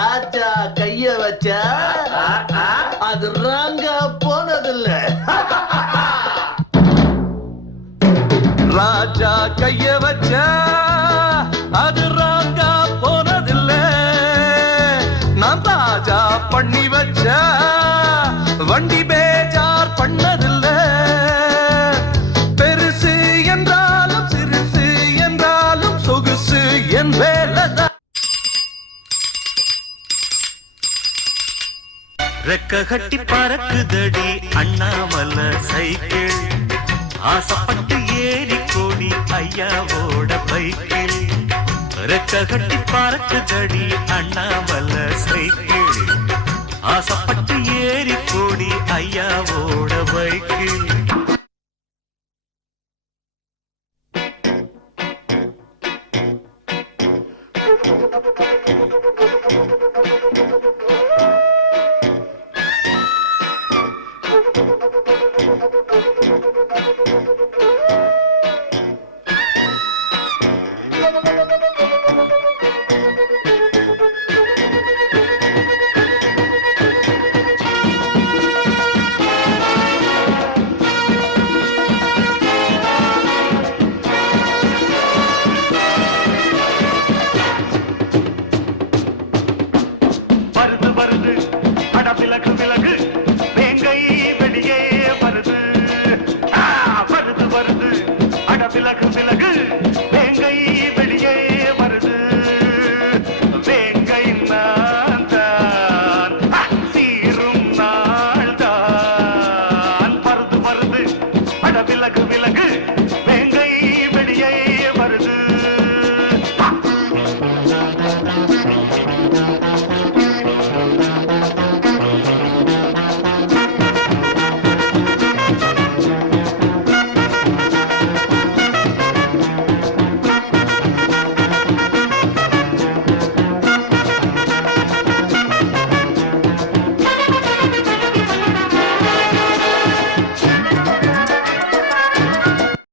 ராஜா கைய வச்சா அது ராங்கா போனதில்ல. ராஜா கைய வச்சா அது ராங்கா போனதில்ல. நான் தாஜா பண்ணி வச்ச வண்டி பேஜார் பண்ணதில்ல. பெருசு என்றாலும் சிறுசு என்றாலும் சொகுசு என் வேலைதான். ரெக்க கட்டி பறக்குதடி அண்ணாமலை சைக்கிள். ஆசைப்பட்டு ஏறி கோடி ஐயாவோட பைக்கில். ரெக்க கட்டி பறக்குதடி அண்ணாமலை சைக்கிள். ஆசைப்பட்டு ஏறி கோடி ஐயாவோட பைக்கில்.